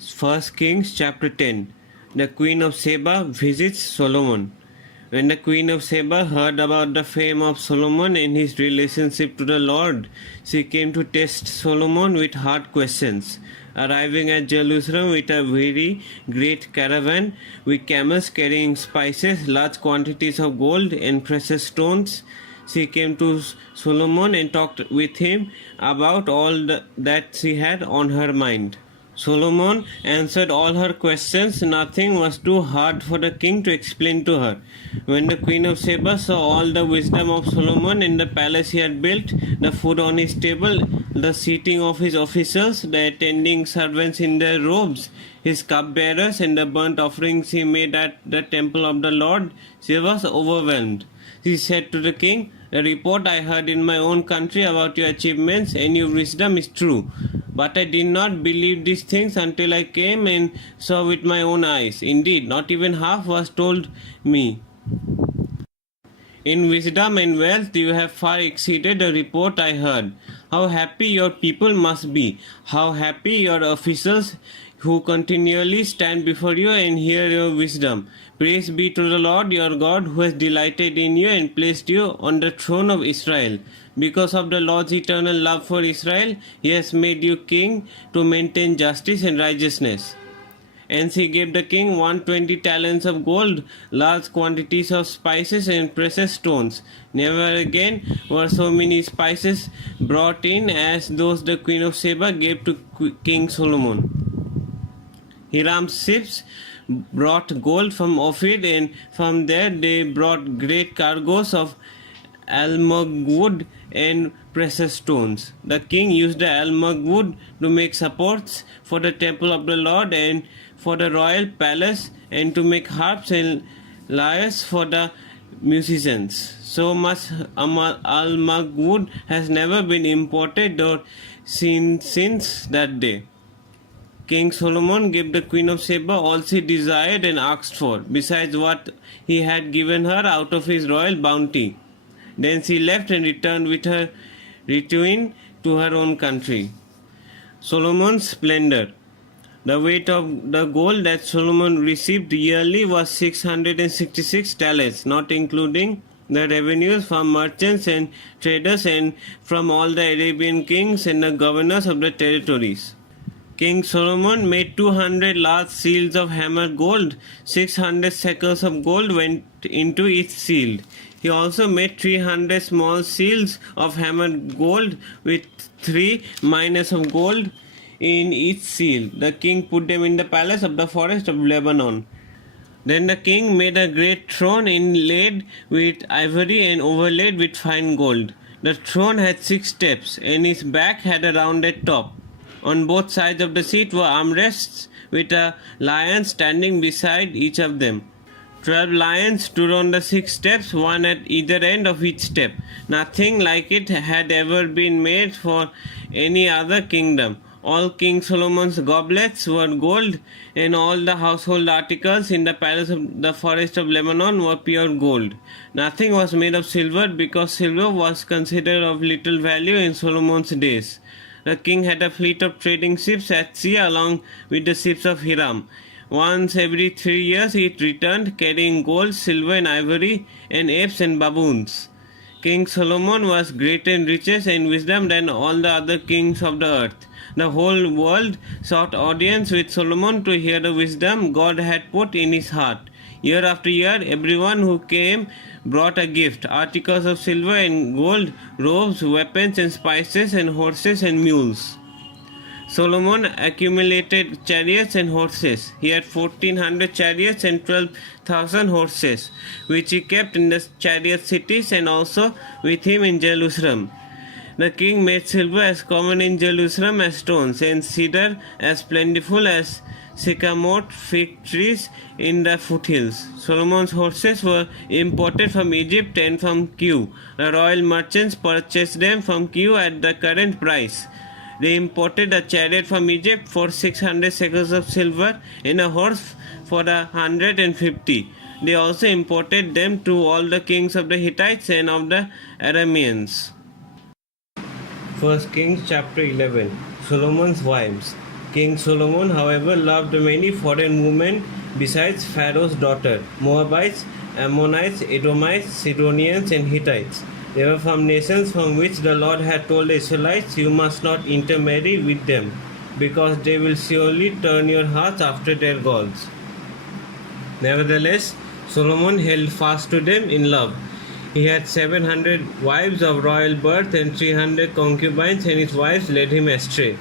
1 Kings chapter 10. The Queen of Sheba visits Solomon. When the Queen of Sheba heard about the fame of Solomon and his relationship to the Lord, she came to test Solomon with hard questions. Arriving at Jerusalem with a very great caravan, with camels carrying spices, large quantities of gold and precious stones, she came to Solomon and talked with him about all that she had on her mind. Solomon answered all her questions. Nothing was too hard for the king to explain to her. When the Queen of Sheba saw all the wisdom of Solomon in the palace he had built, the food on his table, the seating of his officials, the attending servants in their robes, his cupbearers, and the burnt offerings he made at the temple of the Lord, she was overwhelmed. She said to the king, "The report I heard in my own country about your achievements and your wisdom is true. But I did not believe these things until I came and saw with my own eyes. Indeed, not even half was told me. In wisdom and wealth you have far exceeded the report I heard. How happy your people must be! How happy your officials who continually stand before you and hear your wisdom. Praise be to the Lord your God who has delighted in you and placed you on the throne of Israel. Because of the Lord's eternal love for Israel, he has made you king to maintain justice and righteousness." And she gave the king 120 talents of gold, large quantities of spices and precious stones. Never again were so many spices brought in as those the Queen of Sheba gave to King Solomon. Hiram's ships brought gold from Ophir, and from there they brought great cargoes of almug wood and precious stones. The king used the almug wood to make supports for the temple of the Lord and for the royal palace, and to make harps and lyres for the musicians. So much almug wood has never been imported or seen since that day. King Solomon gave the Queen of Sheba all she desired and asked for, besides what he had given her out of his royal bounty. Then she left and returned to her own country. Solomon's splendor. The weight of the gold that Solomon received yearly was 666 talents, not including the revenues from merchants and traders and from all the Arabian kings and the governors of the territories. King Solomon made 200 large shields of hammered gold. 600 shekels of gold went into each shield. He also made 300 small shields of hammered gold with 3 minas of gold in each shield. The king put them in the palace of the forest of Lebanon. Then the king made a great throne inlaid with ivory and overlaid with fine gold. The throne had 6 steps, and its back had a rounded top. On both sides of the seat were armrests with a lion standing beside each of them. 12 lions stood on the 6 steps, one at either end of each step. Nothing like it had ever been made for any other kingdom. All King Solomon's goblets were gold, and all the household articles in the palace of the forest of Lebanon were pure gold. Nothing was made of silver, because silver was considered of little value in Solomon's days. The king had a fleet of trading ships at sea along with the ships of Hiram. Once every 3 years it returned, carrying gold, silver and ivory, and apes and baboons. King Solomon was greater in riches and wisdom than all the other kings of the earth. The whole world sought audience with Solomon to hear the wisdom God had put in his heart. Year after year, everyone who came brought a gift, articles of silver and gold, robes, weapons and spices, and horses and mules. Solomon accumulated chariots and horses. He had 1,400 chariots and 12,000 horses, which he kept in the chariot cities and also with him in Jerusalem. The king made silver as common in Jerusalem as stones, and cedar as plentiful as sycamore fig trees in the foothills. Solomon's horses were imported from Egypt and from Kue. The royal merchants purchased them from Kue at the current price. They imported a chariot from Egypt for 600 shekels of silver and a horse for 150. They also imported them to all the kings of the Hittites and of the Arameans. 1 Kings chapter 11. Solomon's wives. King Solomon, however, loved many foreign women besides Pharaoh's daughter, Moabites, Ammonites, Edomites, Sidonians, and Hittites. They were from nations from which the Lord had told the Israelites, "You must not intermarry with them, because they will surely turn your hearts after their gods." Nevertheless, Solomon held fast to them in love. He had 700 wives of royal birth and 300 concubines, and his wives led him astray.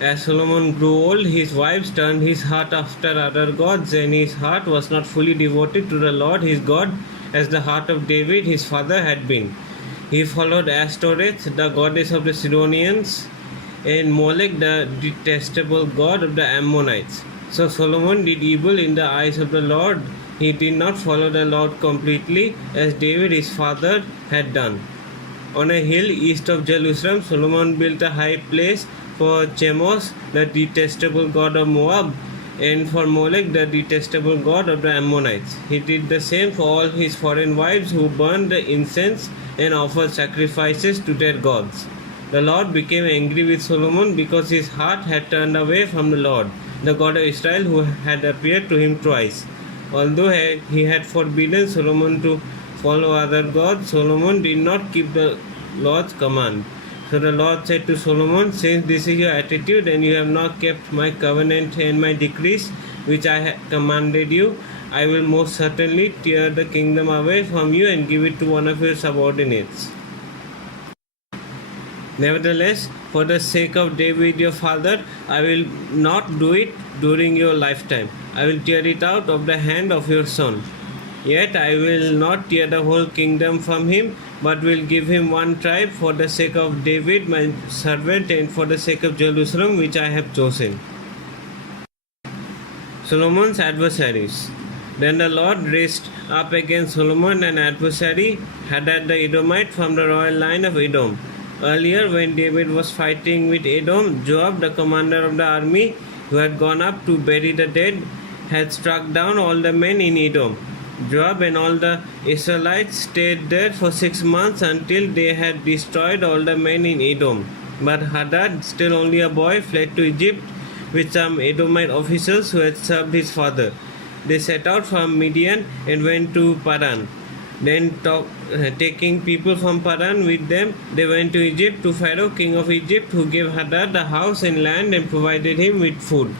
As Solomon grew old, his wives turned his heart after other gods, and his heart was not fully devoted to the Lord his God, as the heart of David his father had been. He followed Ashtoreth, the goddess of the Sidonians, and Molech, the detestable god of the Ammonites. So Solomon did evil in the eyes of the Lord. He did not follow the Lord completely, as David his father had done. On a hill east of Jerusalem, Solomon built a high place for Chemosh, the detestable god of Moab, and for Molech, the detestable god of the Ammonites. He did the same for all his foreign wives who burned the incense and offered sacrifices to their gods. The Lord became angry with Solomon because his heart had turned away from the Lord, the God of Israel, who had appeared to him twice. Although he had forbidden Solomon to follow other gods, Solomon did not keep the Lord's command. So the Lord said to Solomon, "Since this is your attitude and you have not kept my covenant and my decrees, which I had commanded you, I will most certainly tear the kingdom away from you and give it to one of your subordinates. Nevertheless, for the sake of David your father, I will not do it during your lifetime. I will tear it out of the hand of your son. Yet I will not tear the whole kingdom from him, but will give him one tribe for the sake of David my servant, and for the sake of Jerusalem which I have chosen." Solomon's adversaries. Then the Lord raised up against Solomon an adversary, Hadad the Edomite, from the royal line of Edom. Earlier, when David was fighting with Edom, Joab, the commander of the army, who had gone up to bury the dead, had struck down all the men in Edom. Joab and all the Israelites stayed there for 6 months until they had destroyed all the men in Edom. But Hadad, still only a boy, fled to Egypt with some Edomite officers who had served his father. They set out from Midian and went to Paran. Then, taking people from Paran with them, they went to Egypt, to Pharaoh, king of Egypt, who gave Hadad a house and land and provided him with food.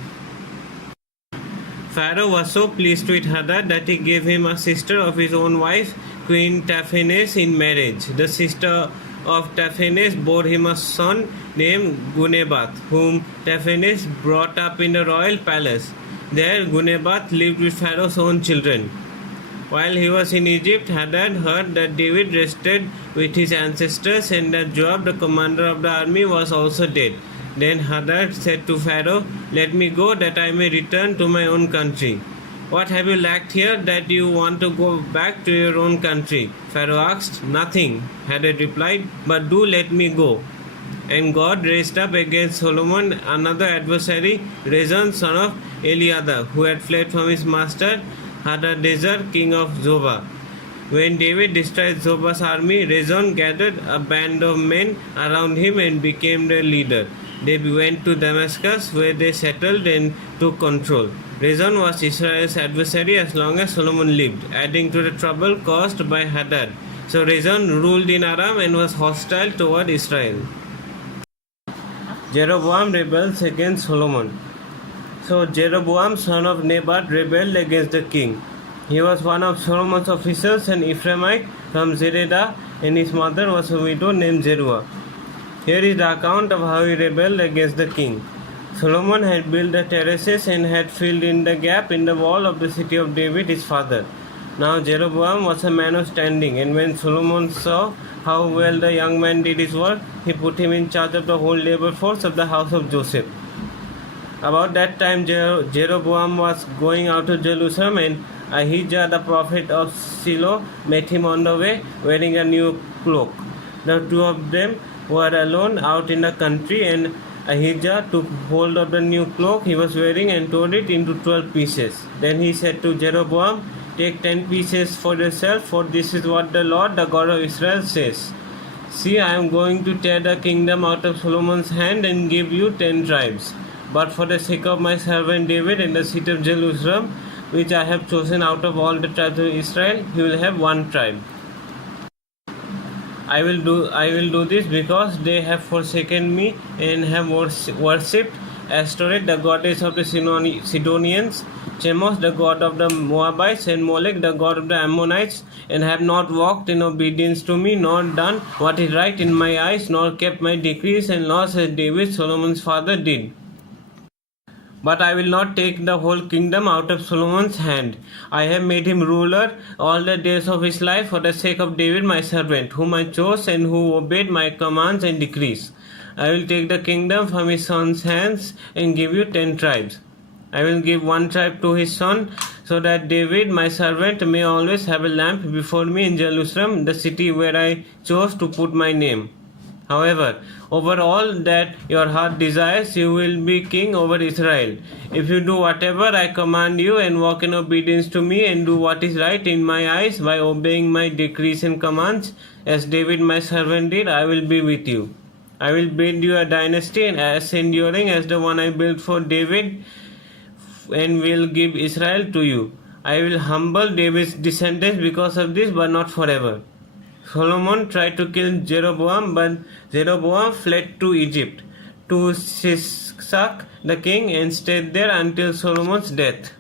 Pharaoh was so pleased with Hadad that he gave him a sister of his own wife, Queen Tahpenes, in marriage. The sister of Tahpenes bore him a son named Gunebath, whom Tahpenes brought up in the royal palace. There Gunebath lived with Pharaoh's own children. While he was in Egypt, Hadad heard that David rested with his ancestors and that Joab, the commander of the army, was also dead. Then Hadad said to Pharaoh, "Let me go that I may return to my own country." "What have you lacked here that you want to go back to your own country?" Pharaoh asked. "Nothing," Hadad replied, "but do let me go." And God raised up against Solomon another adversary, Rezon, son of Eliada, who had fled from his master, Hadadezer, king of Zobah. When David destroyed Zobah's army, Rezon gathered a band of men around him and became their leader. They went to Damascus, where they settled and took control. Rezon was Israel's adversary as long as Solomon lived, adding to the trouble caused by Hadad. So Rezon ruled in Aram and was hostile toward Israel. Jeroboam rebels against Solomon. So Jeroboam, son of Nebat, rebelled against the king. He was one of Solomon's officers, an Ephraimite from Zeredah, and his mother was a widow named Zeruah. Here is the account of how he rebelled against the king. Solomon had built the terraces and had filled in the gap in the wall of the city of David his father. Now Jeroboam was a man of standing, and when Solomon saw how well the young man did his work, he put him in charge of the whole labor force of the house of Joseph. About that time Jeroboam was going out to Jerusalem, and Ahijah the prophet of Shiloh met him on the way, wearing a new cloak. The two of them were alone out in the country, and Ahijah took hold of the new cloak he was wearing and tore it into 12 pieces. Then he said to Jeroboam, "Take 10 pieces for yourself, for this is what the Lord, the God of Israel, says. See, I am going to tear the kingdom out of Solomon's hand and give you 10 tribes. But for the sake of my servant David and the city of Jerusalem, which I have chosen out of all the tribes of Israel, he will have one tribe. I will do this because they have forsaken me and have worshipped Ashtoreth, the goddess of the Sidonians, Chemosh, the god of the Moabites, and Molech, the god of the Ammonites, and have not walked in obedience to me, nor done what is right in my eyes, nor kept my decrees and laws as David, Solomon's father, did. But I will not take the whole kingdom out of Solomon's hand. I have made him ruler all the days of his life for the sake of David my servant, whom I chose and who obeyed my commands and decrees. I will take the kingdom from his son's hands and give you 10 tribes. I will give one tribe to his son, so that David my servant may always have a lamp before me in Jerusalem, the city where I chose to put my name. However, over all that your heart desires, you will be king over Israel. If you do whatever I command you and walk in obedience to me and do what is right in my eyes by obeying my decrees and commands, as David my servant did, I will be with you. I will build you a dynasty as enduring as the one I built for David, and will give Israel to you. I will humble David's descendants because of this, but not forever. Solomon tried to kill Jeroboam, but Jeroboam fled to Egypt, to Shishak the king, and stayed there until Solomon's death.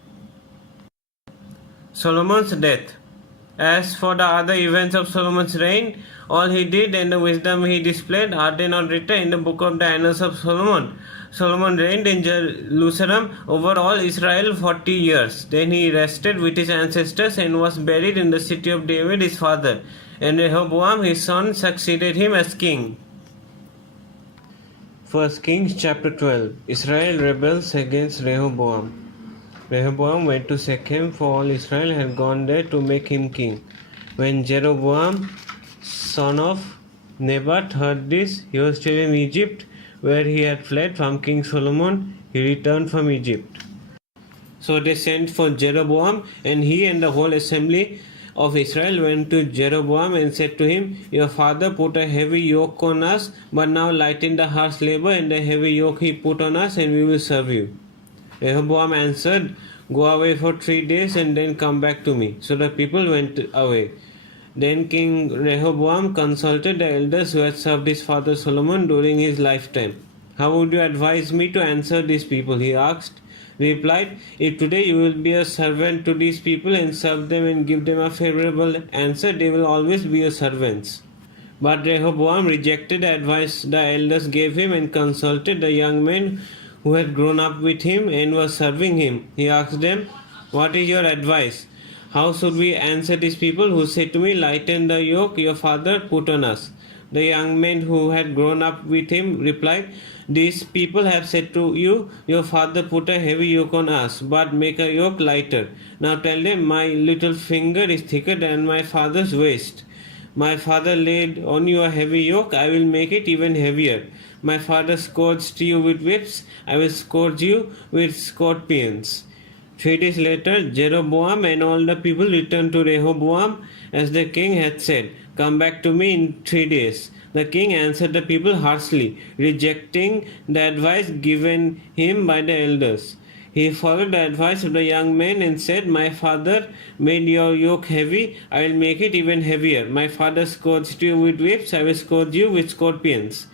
Solomon's death. As for the other events of Solomon's reign, all he did and the wisdom he displayed, are they not written in the book of the Annals of Solomon? Solomon reigned in Jerusalem over all Israel 40 years. Then he rested with his ancestors and was buried in the city of David his father. And Rehoboam his son succeeded him as king. 1 Kings chapter 12. Israel rebels against Rehoboam. Rehoboam went to Shechem, for all Israel had gone there to make him king. When Jeroboam, son of Nebat, heard this, he was still in Egypt, where he had fled from King Solomon. He returned from Egypt. So they sent for Jeroboam, and he and the whole assembly of Israel went to Jeroboam and said to him, Your father put a heavy yoke on us, but now lighten the harsh labor and the heavy yoke he put on us, and we will serve you. Rehoboam answered, Go away for 3 days and then come back to me. So the people went away. Then King Rehoboam consulted the elders who had served his father Solomon during his lifetime. How would you advise me to answer these people? He asked. He replied, If today you will be a servant to these people and serve them and give them a favorable answer, they will always be your servants. But Rehoboam rejected the advice the elders gave him and consulted the young men who had grown up with him and were serving him. He asked them, What is your advice? How should we answer these people who say to me, Lighten the yoke your father put on us? The young men who had grown up with him replied, These people have said to you, Your father put a heavy yoke on us, but make a yoke lighter. Now tell them, My little finger is thicker than my father's waist. My father laid on you a heavy yoke, I will make it even heavier. My father scourged you with whips, I will scourge you with scorpions. 3 days later, Jeroboam and all the people returned to Rehoboam, as the king had said, Come back to me in 3 days. The king answered the people harshly, rejecting the advice given him by the elders. He followed the advice of the young men and said, My father made your yoke heavy, I will make it even heavier. My father scourged you with whips, I will scourge you with scorpions.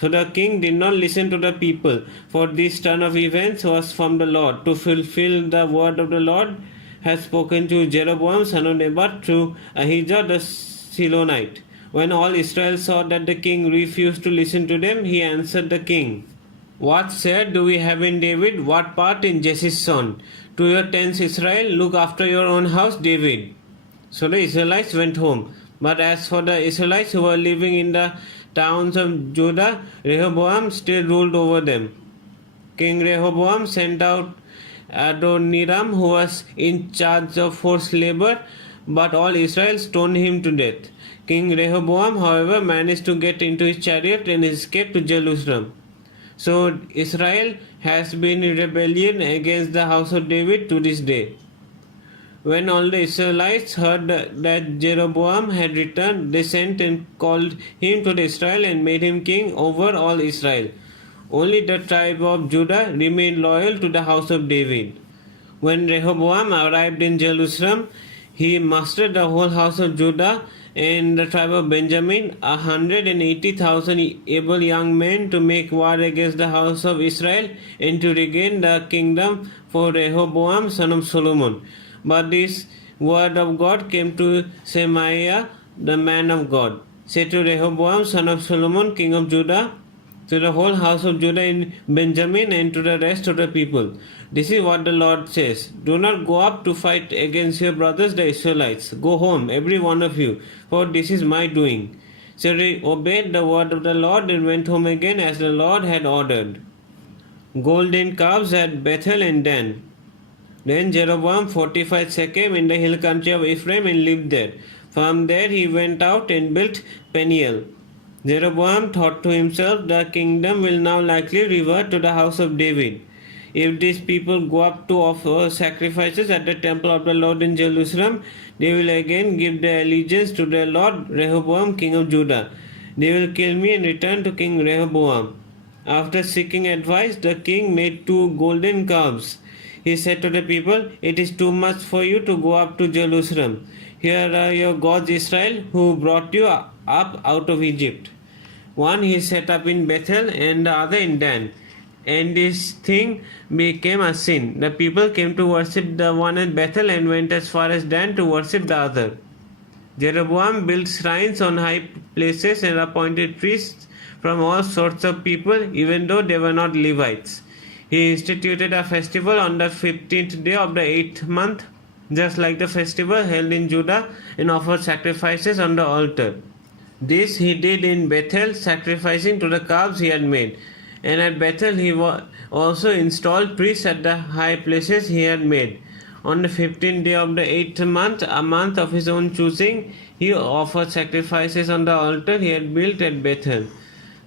So the king did not listen to the people, for this turn of events was from the Lord, to fulfill the word of the Lord had spoken to Jeroboam son of Nebat through Ahijah the Shilonite. When all Israel saw that the king refused to listen to them, he answered the king, What share do we have in David? What part in Jesse's son? To your tents, Israel, look after your own house, David. So the Israelites went home. But as for the Israelites who were living in the towns of Judah, Rehoboam still ruled over them. King Rehoboam sent out Adoniram, who was in charge of forced labor, but all Israel stoned him to death. King Rehoboam, however, managed to get into his chariot and escape to Jerusalem. So Israel has been in rebellion against the house of David to this day. When all the Israelites heard that Jeroboam had returned, they sent and called him to Israel and made him king over all Israel. Only the tribe of Judah remained loyal to the house of David. When Rehoboam arrived in Jerusalem, he mustered the whole house of Judah and the tribe of Benjamin, 180,000 able young men, to make war against the house of Israel and to regain the kingdom for Rehoboam son of Solomon. But this word of God came to Shemaiah, the man of God. Say to Rehoboam son of Solomon, king of Judah, to the whole house of Judah and Benjamin, and to the rest of the people, this is what the Lord says: do not go up to fight against your brothers the Israelites. Go home, every one of you, for this is my doing. So they obeyed the word of the Lord and went home again as the Lord had ordered. Golden calves at Bethel and Dan. Then Jeroboam fortified Shechem in the hill country of Ephraim and lived there. From there he went out and built Peniel. Jeroboam thought to himself, the kingdom will now likely revert to the house of David. If these people go up to offer sacrifices at the temple of the Lord in Jerusalem, they will again give their allegiance to their Lord Rehoboam, king of Judah. They will kill me and return to King Rehoboam. After seeking advice, the king made 2 golden calves. He said to the people, it is too much for you to go up to Jerusalem. Here are your gods Israel, who brought you up out of Egypt. One he set up in Bethel and the other in Dan. And this thing became a sin. The people came to worship the one at Bethel and went as far as Dan to worship the other. Jeroboam built shrines on high places and appointed priests from all sorts of people, even though they were not Levites. He instituted a festival on the 15th day of the 8th month, just like the festival held in Judah, and offered sacrifices on the altar. This he did in Bethel, sacrificing to the calves he had made. And at Bethel he also installed priests at the high places he had made. On the 15th day of the 8th month, a month of his own choosing, he offered sacrifices on the altar he had built at Bethel.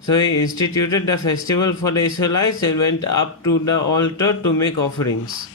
So he instituted the festival for the Israelites and went up to the altar to make offerings.